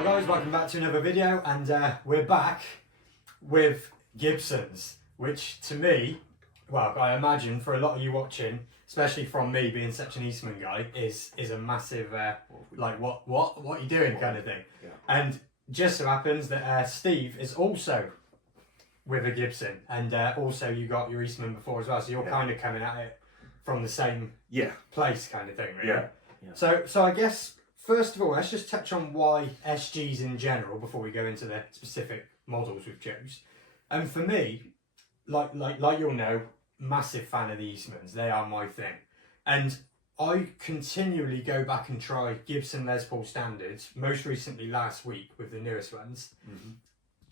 Hi guys, welcome back to another video, and we're back with Gibsons, which to me, well, I imagine for a lot of you watching, especially from me being such an Eastman guy, is a massive like what are you doing kind of thing. Yeah. And just so happens that Steve is also with a Gibson, and also you got your Eastman before as well, so you're kind of coming at it from the same place kind of thing, really. Yeah. So I guess first of all, let's just touch on why SGs in general before we go into the specific models we've chose. And for me, like you'll know, massive fan of the Eastmans. They are my thing. And I continually go back and try Gibson Les Paul standards, most recently last week with the newest ones,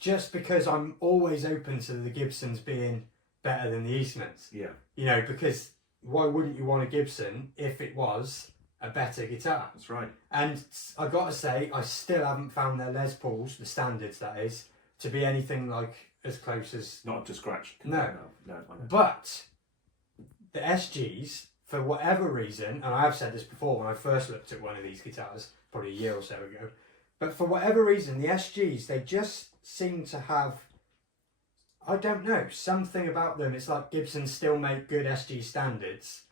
just because I'm always open to the Gibsons being better than the Eastmans. Yeah. You know, because why wouldn't you want a Gibson if it was a better guitar? That's right. And I gotta say, I still haven't found their Les Pauls, the standards that is, to be anything like as close as. Not up to scratch. No. I know. But the SGs, for whatever reason, and I have said this before when I first looked at one of these guitars, probably a year or so ago, but for whatever reason, the SGs, they just seem to have, I don't know, something about them. It's like Gibson still make good SG standards,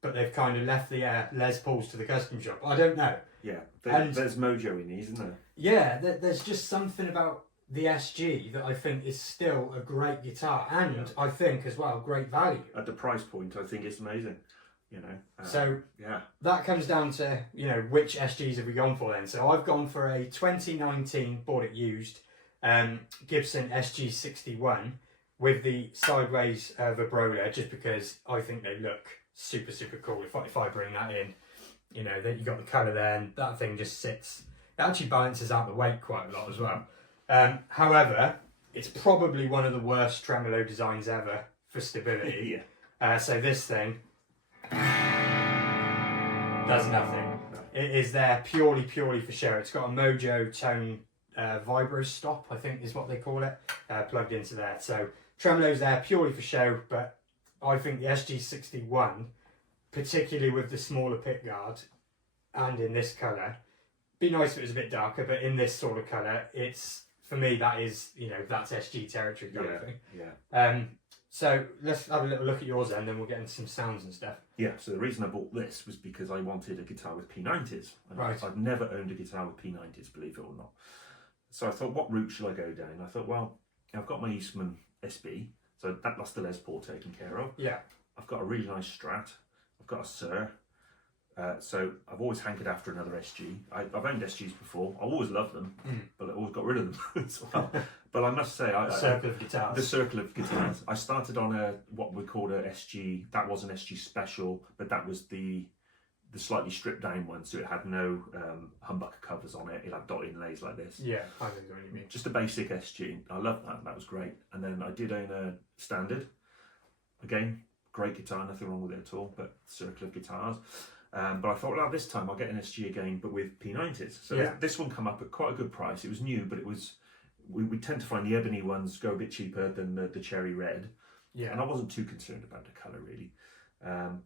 but they've kind of left the Les Pauls to the custom shop. I don't know. Yeah. And There's mojo in these, isn't there? yeah, there's just something about the SG that I think is still a great guitar, and I think as well great value. At the price point, I think it's amazing. You know. So yeah, that comes down to, you know, which SGs have we gone for then? So I've gone for a 2019, bought it used, Gibson SG 61 with the sideways vibrola, just because I think they look super cool. If I bring that in, you know, that you got the colour there, and that thing just sits. It actually balances out the weight quite a lot as well. However, it's probably one of the worst tremolo designs ever for stability. So this thing does nothing. It is there purely for show. It's got a Mojo tone vibro stop, I think is what they call it, plugged into there. So tremolo's there purely for show, but I think the SG61, particularly with the smaller pick guard and in this colour, be nice if it was a bit darker, but in this sort of colour, it's, for me, that is, you know, that's SG territory kind of thing. Yeah. So let's have a little look at yours then then we'll get into some sounds and stuff. Yeah, so the reason I bought this was because I wanted a guitar with P90s. And Right. I've never owned a guitar with P90s, believe it or not. So I thought, what route should I go down? I thought, well, I've got my Eastman SB, so that's the Les Paul taken care of. Yeah. I've got a really nice Strat. I've got a Sir. So I've always hankered after another SG. I've owned SGs before. I always loved them, but I always got rid of them as well. But I must say, Circle of guitars. The circle of guitars. I started on a what we called a SG. That was an SG special, but that was the slightly stripped down one, so it had no humbucker covers on it. It had dot inlays like this. Yeah, I know what you mean. Just a basic SG. I loved that. That was great. And then I did own a standard. Again, great guitar, nothing wrong with it at all. But circle of guitars. But I thought, well, this time I'll get an SG again, but with P90s. So this one come up at quite a good price. It was new, but it was. We tend to find the ebony ones go a bit cheaper than the cherry red. Yeah. And I wasn't too concerned about the colour really.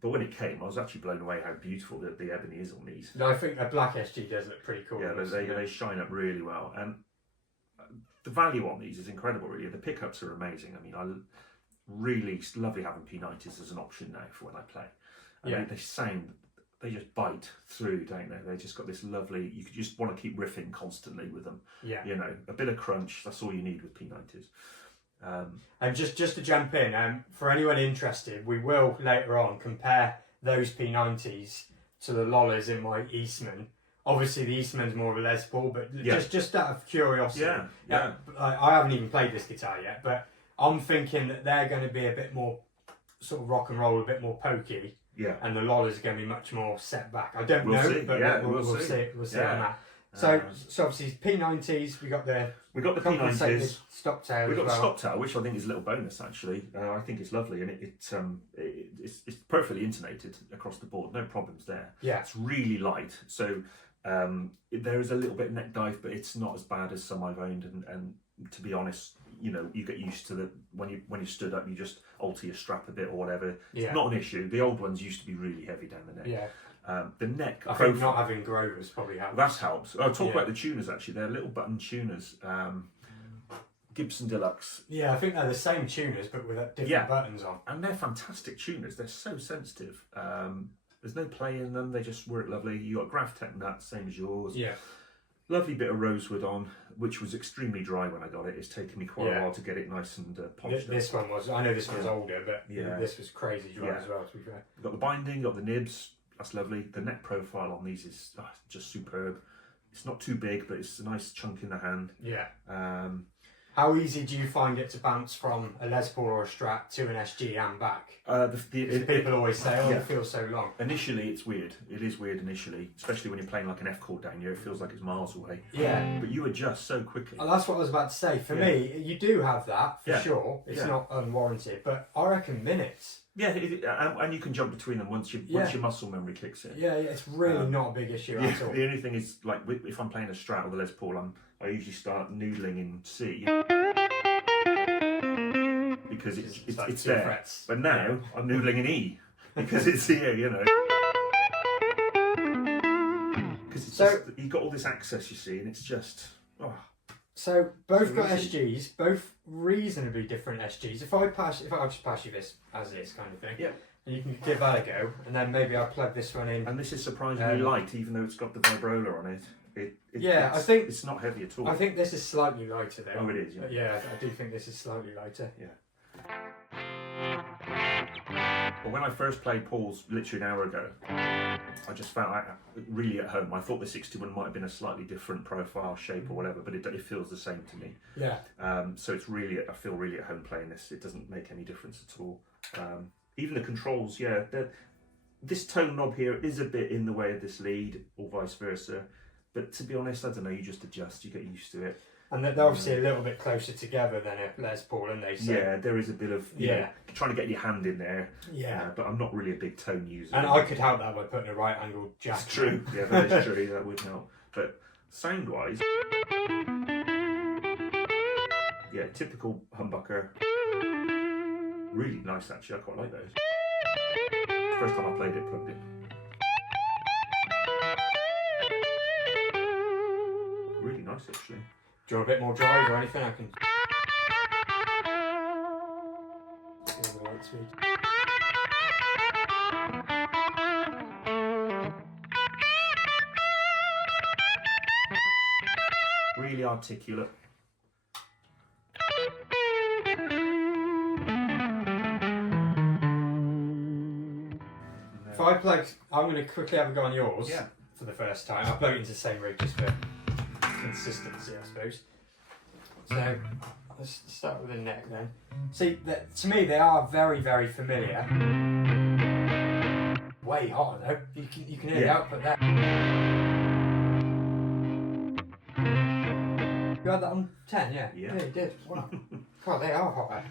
But when it came, I was actually blown away how beautiful the ebony is on these. No, I think a black SG does look pretty cool. Yeah, they shine up really well, and the value on these is incredible. Really, the pickups are amazing. I mean, it's lovely having P90s as an option now for when I play. And they sound. They just bite through, don't they? They just got this lovely. You could just want to keep riffing constantly with them. Yeah. You know, a bit of crunch. That's all you need with P90s. And just to jump in, for anyone interested, we will later on compare those P90s to the Lollas in my Eastman. Obviously, the Eastman's more of a Les Paul, but just out of curiosity. Yeah. I haven't even played this guitar yet, but I'm thinking that they're going to be a bit more sort of rock and roll, a bit more pokey. Yeah. And the Lollas are going to be much more set back. I don't know, see. but we'll see. We'll see on that. So obviously P90s, we got the P90s stop tail. We got the stop tail, which I think is a little bonus actually. I think it's lovely, and it's perfectly intonated across the board. No problems there. Yeah. It's really light, so there is a little bit neck dive, but it's not as bad as some I've owned. And to be honest, you know, you get used to the when you stood up, you just alter your strap a bit or whatever. It's not an issue. The old ones used to be really heavy down the neck. Yeah. The neck I profile. think not having Grovers probably helps. That helps. I'll talk about the tuners actually. They're little button tuners. Gibson Deluxe. Yeah, I think they're the same tuners but with different buttons on. And they're fantastic tuners. They're so sensitive. There's no play in them. They just work lovely. You got Graphtec nuts, same as yours. Yeah. Lovely bit of rosewood on, which was extremely dry when I got it. It's taken me quite a while to get it nice and polished. This one was, I know this one's older, but this was crazy dry as well, to be fair. You've got the binding, got the nibs, that's lovely. The neck profile on these is just superb. It's not too big, but it's a nice chunk in the hand. Yeah. How easy do you find it to bounce from a Les Paul or a Strat to an SG and back? People always say, oh, it feels so long. Initially, it's weird. It is weird initially, especially when you're playing like an F chord down here. It feels like it's miles away. Yeah. But you adjust so quickly. That's what I was about to say. For me, you do have that, for sure. It's not unwarranted, but I reckon minutes. Yeah, and you can jump between them once your muscle memory kicks in. Yeah, it's really not a big issue at all. The only thing is, like, if I'm playing a Strat or the Les Paul, I usually start noodling in C because it's there. Frets. But now I'm noodling in E because it's here, you know. Because you've got all this access, you see, and it's just So both got SGs, both reasonably different SGs. If I'll just pass you this as is kind of thing. Yeah. And you can give that a go, and then maybe I'll plug this one in. And this is surprisingly light, even though it's got the vibrola on it. I think it's not heavy at all. I think this is slightly lighter though. Oh, it is. Yeah, I do think this is slightly lighter. Yeah. But when I first played Paul's literally an hour ago, I just felt really at home. I thought the 61 might have been a slightly different profile, shape or whatever, but it feels the same to me. Yeah. So it's really, I feel really at home playing this. It doesn't make any difference at all. Even the controls, this tone knob here is a bit in the way of this lead or vice versa. But to be honest, I don't know, you just adjust, you get used to it. And they're obviously a little bit closer together than a Les Paul, aren't they? So, yeah, there is a bit of you know, trying to get your hand in there. Yeah. But I'm not really a big tone user. And I could help that by putting a right angle jack. It's true. Yeah, that is true. That would help. But sound wise, yeah, typical humbucker. Really nice actually. I quite like those. First time I played it, plugged in. Really nice actually. Do you want a bit more drive or anything? I can. The light speed. Really articulate. If I plug, I'm going to quickly have a go on yours for the first time. I'll plug it into the same rig just for consistency, I suppose. So let's start with the neck then. See, to me they are very, very familiar. Way hotter though. You can hear the output there. You had that on 10, yeah? Yeah, you did. Wow. God, they are hotter.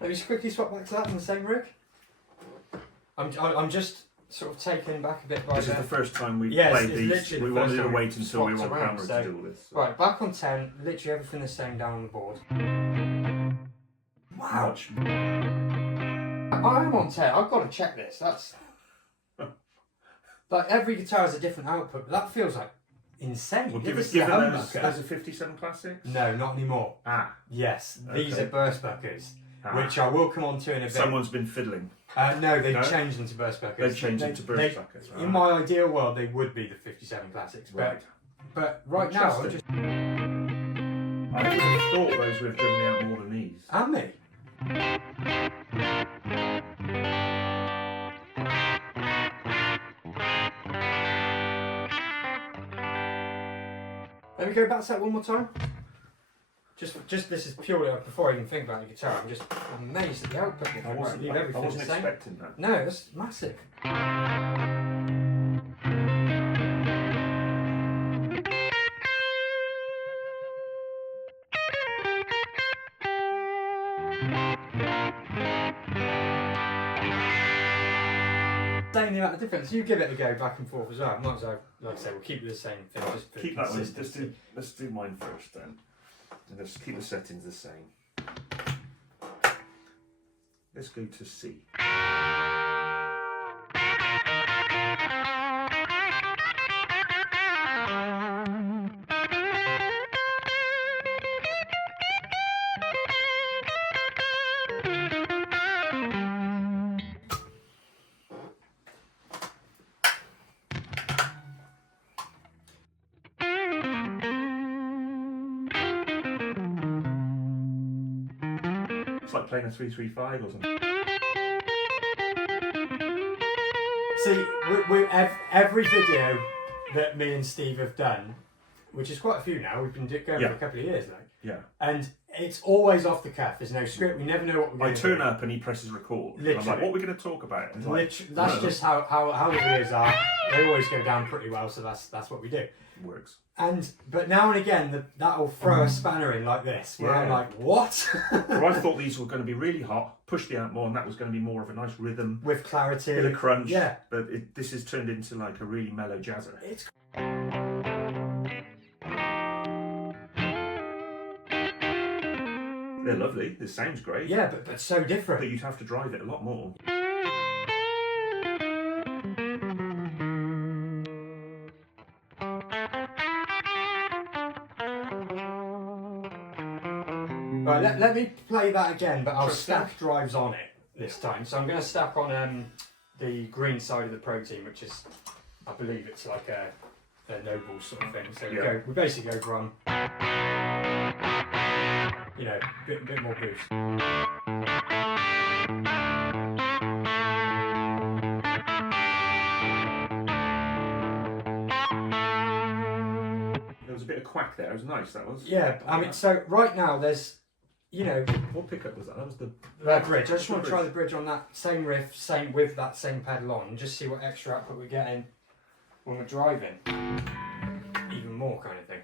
Let me just quickly swap back to that in the same rig. I'm just sort of taken back a bit by This is the first time we Yes, played it's these. literally We the wanted first to time wait until we were on swapped around, camera to do all this. So. Right, back on 10, literally everything the same down on the board. Wow. Much. I'm on 10, I've got to check this. That's like every guitar has a different output, but that feels like insane. Well, Give give us us the those humbucker. are 57 classics? No, not anymore. Yes, these are burst buckers, which I will come on to in a bit. Someone's been fiddling. No, they've changed them to burst buckers. They've changed them to burst buckers. In my ideal world, they would be the 57 classics, but right now, I'm just... I would have thought those would have driven me out more than these. And me. Let me go back to that one more time. Just this is purely before I even think about the guitar. I'm just amazed at the output. I wasn't expecting that. No, that's massive. Same amount of difference. You give it a go back and forth as well. Might as well, like I say, we'll keep the same thing. Just for Keep that one. consistency. Let's do mine first then. And let's keep the settings the same. Let's go to C. It's like playing a 3-3-5 or something. See, every video that me and Steve have done, which is quite a few now, we've been going for a couple of years, like, Yeah. and it's always off the cuff. There's no script. We never know what we're going I to turn do. up and he presses record. And I'm Literally. like, what are we going to talk about? And he's like, Literally, that's just how the videos are. They always go down pretty well, so that's what we do. works. But now and again, that'll throw a spanner in like this, where I'm Yeah. like, what? So I thought these were going to be really hot, push the amp more, and that was going to be more of a nice rhythm, With clarity. bit of crunch. Yeah. But this has turned into like a really mellow jazzer. It's They're lovely. This sounds great. yeah, but so But different. you'd have to drive it a lot more. Right, let me play that again, but I'll Trust stack drives on it this time. So I'm going to stack on the green side of the protein, which is, I believe it's like a noble sort of thing. So we basically go from, you know, bit more boost. There was a bit of quack there. It was nice. That was. Yeah, I mean, so right now there's, you know, What pickup was that? That was the. bridge. I just want to try the bridge on that same riff, with that same pedal on, and just see what extra output we're getting when we're driving. Even more kind of thing.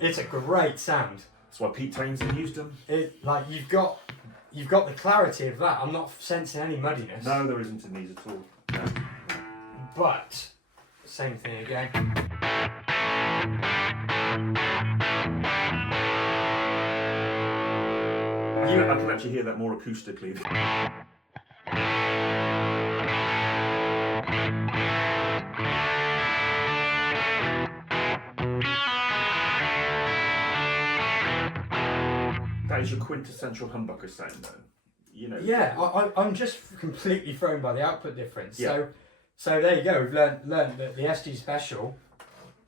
It's a great sound. That's why Pete Townsend used them. Like you've got the clarity of that. I'm not sensing any muddiness. No, there isn't in these at all. No. But same thing again. I can actually hear that more acoustically. That is your quintessential humbucker sound, though. You know. Yeah, I'm just completely thrown by the output difference. Yeah. So there you go. We've learned that the SG Special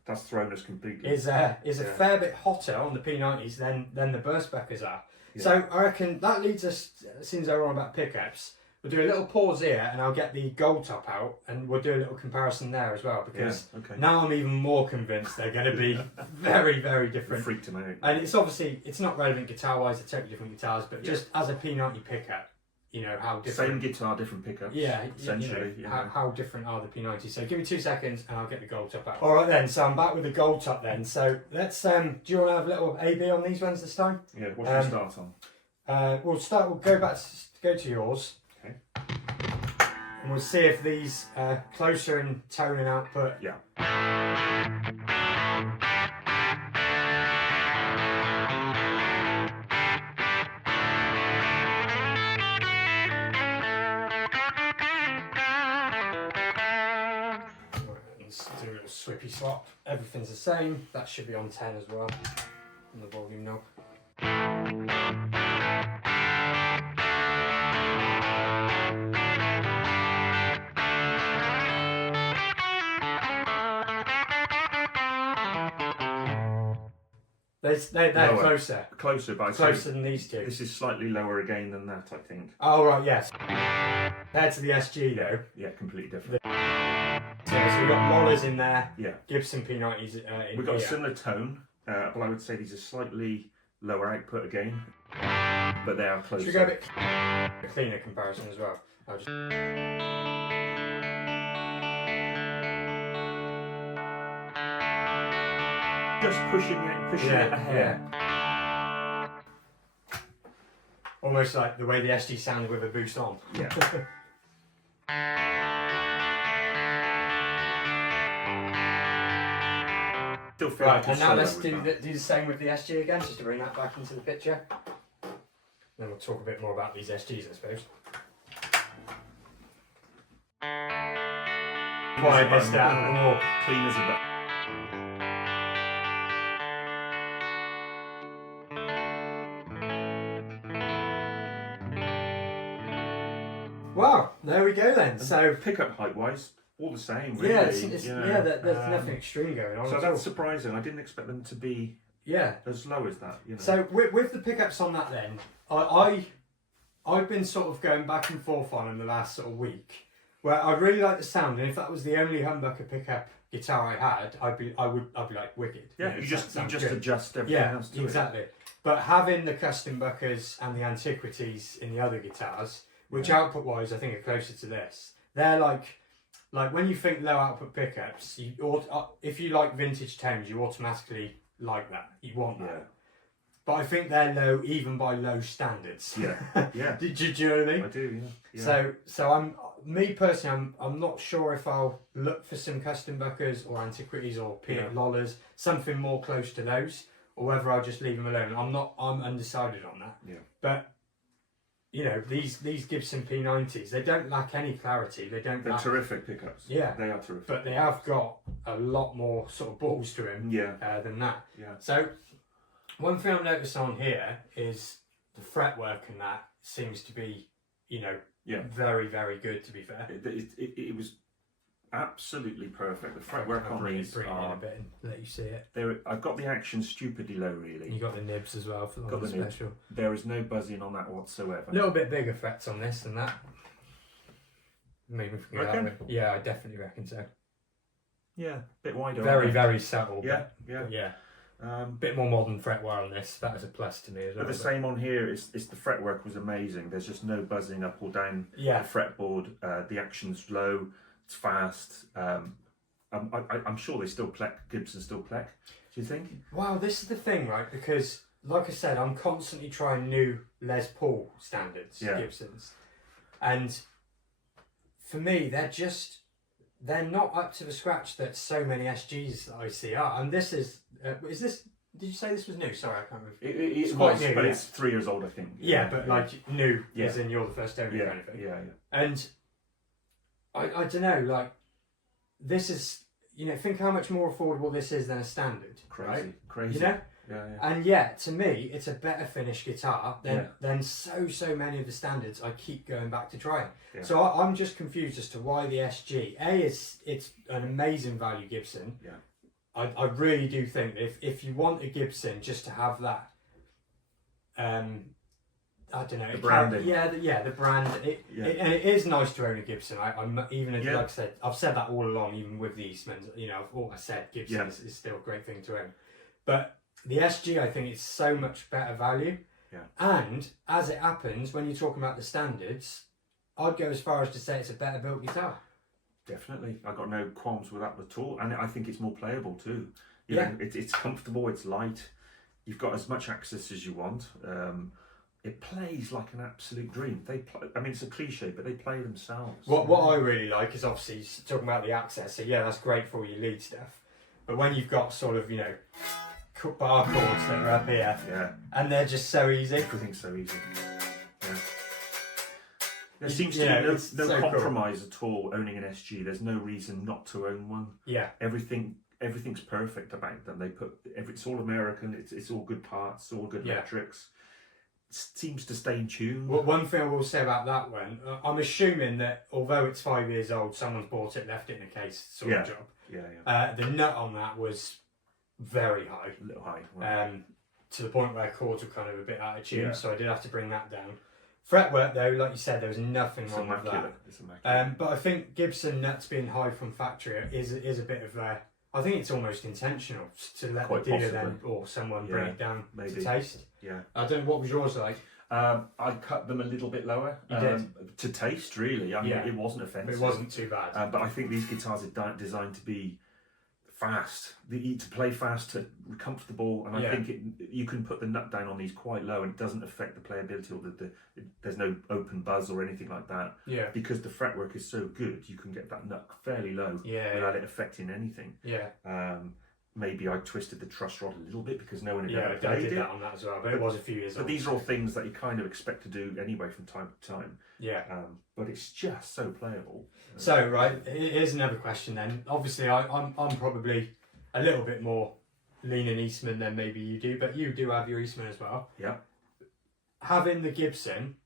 That's thrown us completely. is a fair bit hotter on the P90s than the Burstbackers are. Yeah. So I reckon that leads us, since we're on about pickups, we'll do a little pause here and I'll get the gold top out and we'll do a little comparison there as well, because okay. now I'm even more convinced they're going to be very, very different. Freaked him out. And it's obviously, it's not relevant guitar-wise, they're totally different guitars, but just as a P90 pickup, you know, how different... Same guitar, different pickups. Yeah, essentially. you know, how different are the P90s? So give me 2 seconds and I'll get the gold top out. Alright then, so I'm back with the gold top then. So let's, do you want to have a little AB on these ones this time? Yeah, what should we start on? We'll go to yours. Okay. And we'll see if these are closer in tone and output. Yeah. Let's do a little swippy swap. Everything's the same. That should be on 10 as well. On the volume knob. They're Lower. closer. Closer, but I'd Closer say than these two. this is slightly lower again than that, I think. Oh, right, yes. Compared to the SG though. Yeah, completely different. So we've got Mollers in there. Yeah. Gibson P90s in We've got a here. similar tone, but I would say these are slightly lower output again. but they are closer. Should we go a bit cleaner comparison as well? I'll just... Just pushing it ahead. Yeah. Almost like the way the SG sounded with a boost on. Yeah. Still feel Right, like and a now solo let's with do that. the same with the SG again, just to bring that back into the picture. Then we'll talk a bit more about these SGs, I suppose. Quiet this down. Clean as a bit. Wow, there we go then. So pickup height wise, all the same. Really. Yeah, there's nothing extreme going on. So that's surprising. I didn't expect them to be as low as that. You know. So with the pickups on that, then I've been sort of going back and forth on them the last sort of week, where I really like the sound, and if that was the only humbucker pickup guitar I had, I'd be like wicked. Yeah, you just adjust everything else to exactly. But having the custom buckers and the antiquities in the other guitars, which output wise I think are closer to this, they're like when you think low output pickups, if you like vintage tones, you automatically like that. You want that. Yeah. But I think they're low even by low standards. Yeah, yeah. do you know what I mean? I do. Yeah. So me personally, I'm not sure if I'll look for some custom buckers or antiquities or peanut lollers, something more close to those, or whether I'll just leave them alone. I'm undecided on that. Yeah. But you know, these Gibson P90s, they don't lack any clarity. They're terrific pickups. Yeah, they are terrific. But they have got a lot more sort of balls to them. Than that. Yeah. So one thing I've noticed on here is the fretwork, and that seems to be, very, very good. To be fair, it was absolutely perfect. The fretwork on these bring it in a bit and let you see it. I've got the action stupidly low, really. You got the nibs as well for the special. There is no buzzing on that whatsoever. A little bit bigger frets on this than that. Maybe yeah, I definitely reckon so. Yeah, a bit wider. Very, very subtle. Yeah. Bit more modern fretwork on this. That was a plus to me as well. But the same on here. It's the fretwork was amazing. There's just no buzzing up or down the fretboard. The action's low. It's fast. I'm sure they still plec. Gibson still plec. Do you think? Wow, this is the thing, right? Because, like I said, I'm constantly trying new Les Paul standards, Gibsons, and for me, they're not up to the scratch that so many SGs that I see are. And this is this? Did you say this was new? Sorry, I can't remember. It's quite new, but it's 3 years old, I think. Yeah, but like new, as in you're the first owner or anything. Yeah. And I don't know, like this is, think how much more affordable this is than a standard. Crazy. Yeah. And yet, to me, it's a better finished guitar than so many of the standards I keep going back to trying. Yeah. So I'm just confused as to why the SG. It's an amazing value Gibson. Yeah. I really do think if you want a Gibson just to have that, I don't know. The branding. The brand. And it is nice to own a Gibson. I'm even like I said, I've said that all along, even with the Eastmans. I said Gibson is still a great thing to own, but the SG, I think, is so much better value. Yeah. And as it happens, when you're talking about the standards, I'd go as far as to say it's a better built guitar. Definitely, I got no qualms with that at all, and I think it's more playable too. You know, it's comfortable, it's light. You've got as much access as you want. It plays like an absolute dream. It's a cliche, but they play themselves. What I really like is obviously talking about the access. So that's great for all your lead stuff. But when you've got sort of bar chords that are up here, and they're just so easy. Everything's so easy. Yeah. There seems to be no compromise at all owning an SG. There's no reason not to own one. Yeah. Everything's perfect about them. It's all American. It's all good parts. It's all good electrics. Seems to stay in tune. Well, one thing I will say about that one, I'm assuming that although it's 5 years old, someone's bought it, left it in a case, sort of job. Yeah. The nut on that was very high. A little high. Right. To the point where chords were kind of a bit out of tune, so I did have to bring that down. Fretwork though, like you said, there was nothing wrong with that. It's immaculate. But I think Gibson nuts being high from factory is a bit of a. I think it's almost intentional to let the dealer then or someone bring it down to taste. Yeah. I don't know, what was yours like? I cut them a little bit lower You did? to taste, really. I mean, Yeah. it wasn't offensive. It wasn't too bad. But I think these guitars are designed to be fast, to play fast, to comfortable, and I think you can put the nut down on these quite low, and it doesn't affect the playability, or there's no open buzz or anything like that. Yeah. Because the fretwork is so good, you can get that nut fairly low without it affecting anything. Yeah. Maybe I twisted the truss rod a little bit because no one had ever I played did it. that on that as well, but it was a few years But old. these are all things that you kind of expect to do anyway from time to time. Yeah. But it's just so playable. So, right, here's another question then. Obviously, I'm probably a little bit more leaning Eastman than maybe you do, but you do have your Eastman as well. Yeah. Having the Gibson,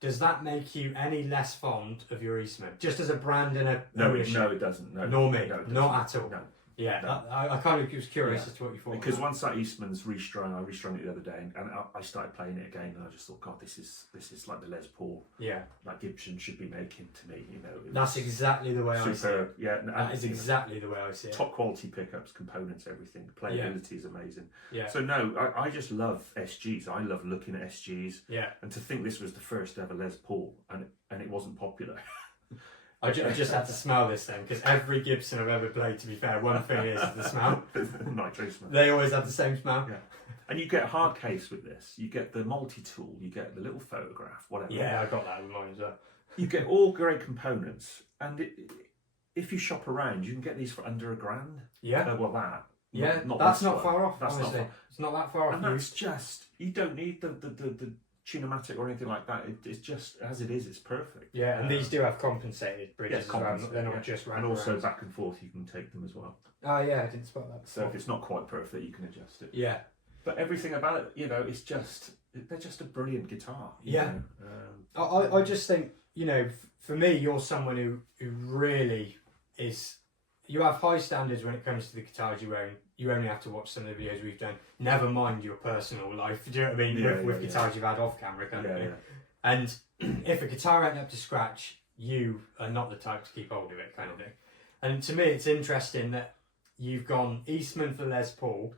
does that make you any less fond of your Eastman? Just as a brand and a ownership? No, it doesn't. No, Nor me, no, it doesn't. not at all. No. Yeah, No. I kind of was curious as to what you thought. Because once that Eastman's restrung, I restrung it the other day, and I started playing it again, and I just thought, God, this is like the Les Paul. Yeah. Like Gibson should be making to me, you know. That's exactly the way I see it. Yeah, That is exactly the way I see it. Top quality pickups, components, everything. Playability is amazing. Yeah. So no, I just love SGs. I love looking at SGs. Yeah. And to think this was the first ever Les Paul, and it wasn't popular. I just had to smell this then, because every Gibson I've ever played, to be fair, one thing is the smell. Nitro smell. They always have the same smell. Yeah. And you get a hard case with this. You get the multi-tool, you get the little photograph, whatever. Yeah, I got that in mine as well. You get all great components, and if you shop around, you can get these for under £1,000. Yeah. Well, that. Yeah, not that's this not one. far off, That's honestly. not far. It's not that far off. And that's just, you don't need the tunematic or anything like that. It's just, as it is, it's perfect. Yeah, and these do have compensated bridges as well. compensated, They're not just round and also around. back and forth, you can take them as well. Oh yeah, I didn't spot that So before. if it's not quite perfect, you can adjust it. Yeah. But everything about it, you know, it's just, they're just a brilliant guitar. you Yeah. know. I just think, you know, for me, you're someone who really is. You have high standards when it comes to the guitars you own. You only have to watch some of the videos we've done. Never mind your personal life. Do you know what I mean? Yeah, with yeah, guitars you've had off camera, Yeah, kind of thing. yeah. And if a guitar ain't up to scratch, you are not the type to keep hold of it, kind of thing. And to me, it's interesting that you've gone Eastman for Les Paul.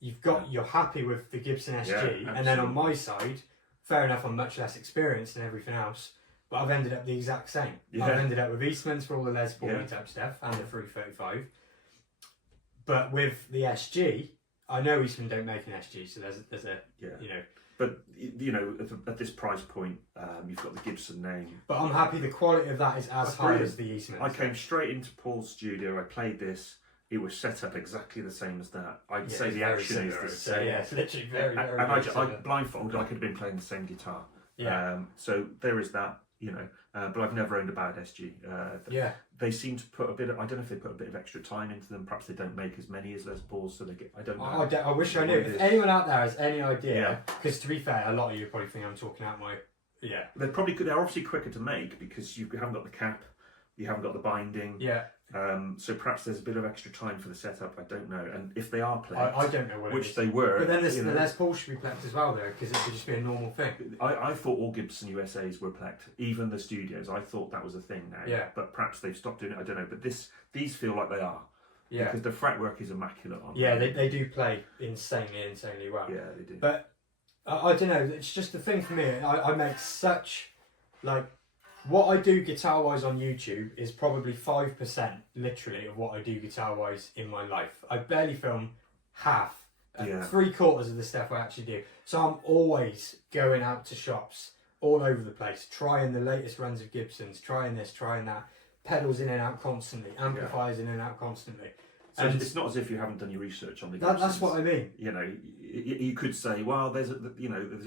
You're happy with the Gibson SG, Yeah, and then on my side, fair enough, I'm much less experienced and everything else, but I've ended up the exact same. Yeah. I've ended up with Eastman's for all the Les Paul type stuff and the 335. But with the SG, I know Eastman don't make an SG, so there's a you know. But you know, at this price point, you've got the Gibson name. But I'm happy the quality of that is as That's high brilliant. as the Eastman. I came straight into Paul's studio. I played this. It was set up exactly the same as that. I'd say it's the very action similar, is the so same. yeah, it's literally very and I similar. blindfolded, I could have been playing the same guitar. Yeah. So there is that, you know. But I've never owned a bad SG. Yeah. They seem to put a bit of, I don't know if they put a bit of extra time into them. Perhaps they don't make as many as Les Pauls, so they get, I don't know. I wish I knew. what it If is. anyone out there has any idea, because to be fair, a lot of you probably think I'm talking out my. Yeah. They're obviously quicker to make because you haven't got the cap, you haven't got the binding. Yeah. So perhaps there's a bit of extra time for the setup. I don't know. And if they are plecked, I don't know what it which is. they were. But then you the know, Les Paul should be plecked as well, though, because it should just be a normal thing. I thought all Gibson USAs were plecked, even the studios. I thought that was a thing now. Yeah. But perhaps they've stopped doing it. I don't know. But these feel like they are. Yeah. Because the fretwork is immaculate on Yeah, them. they do play insanely well. Yeah, they do. But I don't know. It's just the thing for me. I make such like. What I do guitar-wise on YouTube is probably 5% literally of what I do guitar-wise in my life. I barely film half, 3/4 of the stuff I actually do. So I'm always going out to shops all over the place, trying the latest runs of Gibsons, trying this, trying that, pedals in and out constantly, amplifiers in and out constantly. So And it's not as if you haven't done your research on the Gibsons. that's what I mean. You know, you could say, well, there's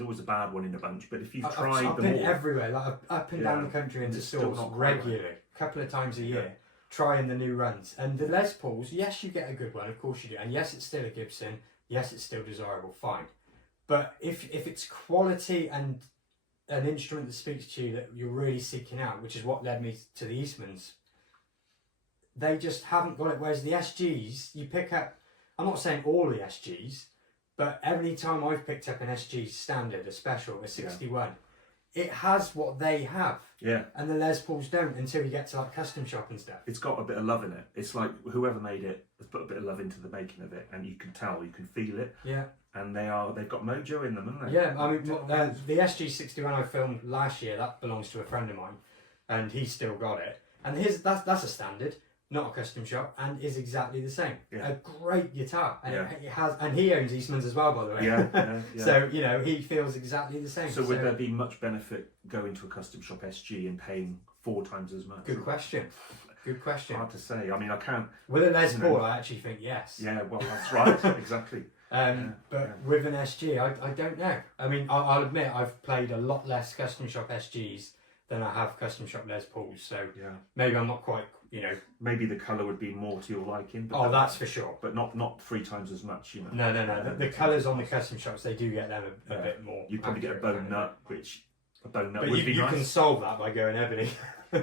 always a bad one in a bunch, but if you've tried I've them been all, everywhere, like up and down the country into it's still stores not quite regularly, a couple of times a year, trying the new runs. And the Les Pauls, yes, you get a good one, of course you do, and yes, it's still a Gibson, yes, it's still desirable, fine. But if it's quality and an instrument that speaks to you that you're really seeking out, which is what led me to the Eastmans, they just haven't got it. Whereas the SGs, you pick up, I'm not saying all the SGs, but every time I've picked up an SG standard, a special, a 61, it has what they have. Yeah. And the Les Pauls don't until you get to like custom shop and stuff. It's got a bit of love in it. It's like whoever made it has put a bit of love into the making of it, and you can tell, you can feel it. Yeah. and they've got mojo in them, haven't they? Yeah, I mean, the SG61 I filmed last year, that belongs to a friend of mine, and he's still got it. And that's a standard, not a custom shop, and is exactly the same. Yeah. A great guitar, and Yeah. it has, and he owns Eastman's as well, by the way. Yeah. So you know, he feels exactly the same. So would there be much benefit going to a custom shop SG and paying 4 times as much? Good question. Good question. Hard to say. I mean, I can't. With a Les Paul, I actually think yes. Yeah, well, that's right. Exactly. But with an SG, I don't know. I mean, I'll admit I've played a lot less custom shop SGs than I have custom shop Les Pauls. So Yeah. maybe I'm not quite, you know. Maybe the colour would be more to your liking. But Oh, that's for sure. But not 3 times as much, you know. No. The colours on the custom shops, they do get them a bit more. You probably get a bone nut, which a bone nut But would be you nice. can solve that by going ebony.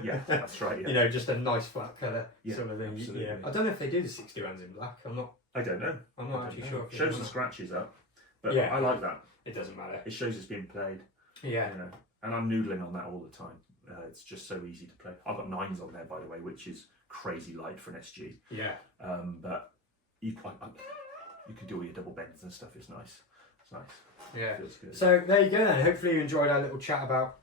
Yeah, that's right. Yeah. You know, just a nice flat colour Yeah, sort of thing. absolutely. Yeah. I don't know if they do the 61s in black. I don't know. I'm I not don't actually know. sure. If Shows the scratches up, but Yeah. I like that. It doesn't matter. It shows it's been played. Yeah. You know, and I'm noodling on that all the time. It's just so easy to play. I've got 9s on there, by the way, which is crazy light for an SG. Yeah. But you can do all your double bends and stuff. It's nice. It's nice. Yeah. Feels good. So there you go then. Hopefully you enjoyed our little chat about,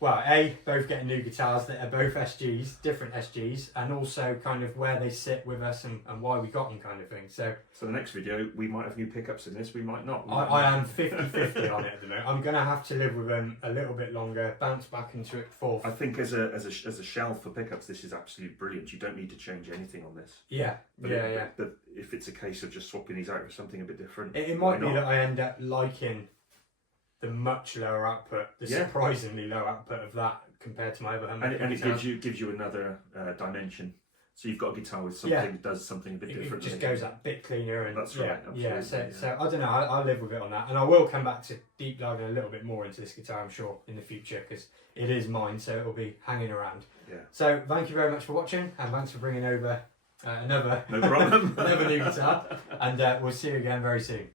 well, both getting new guitars that are both SGs, different SGs, and also kind of where they sit with us and why we got them kind of thing. So the next video, we might have new pickups in this, we might not. I am 50-50 on it at the moment. I'm going to have to live with them a little bit longer, bounce back into it for... I think as a shelf for pickups, this is absolutely brilliant. You don't need to change anything on this. Yeah, But But if it's a case of just swapping these out for something a bit different, It might be that I end up liking the much lower output, the surprisingly low output of that compared to my other humbucker. And it gives you another dimension. So you've got a guitar with something that does something a bit different. It just goes that bit cleaner, and that's right. Yeah. So I don't know. I'll live with it on that, and I will come back to deep diving a little bit more into this guitar, I'm sure, in the future, because it is mine, so it'll be hanging around. Yeah. So thank you very much for watching, and thanks for bringing over another no problem. another new guitar, and we'll see you again very soon.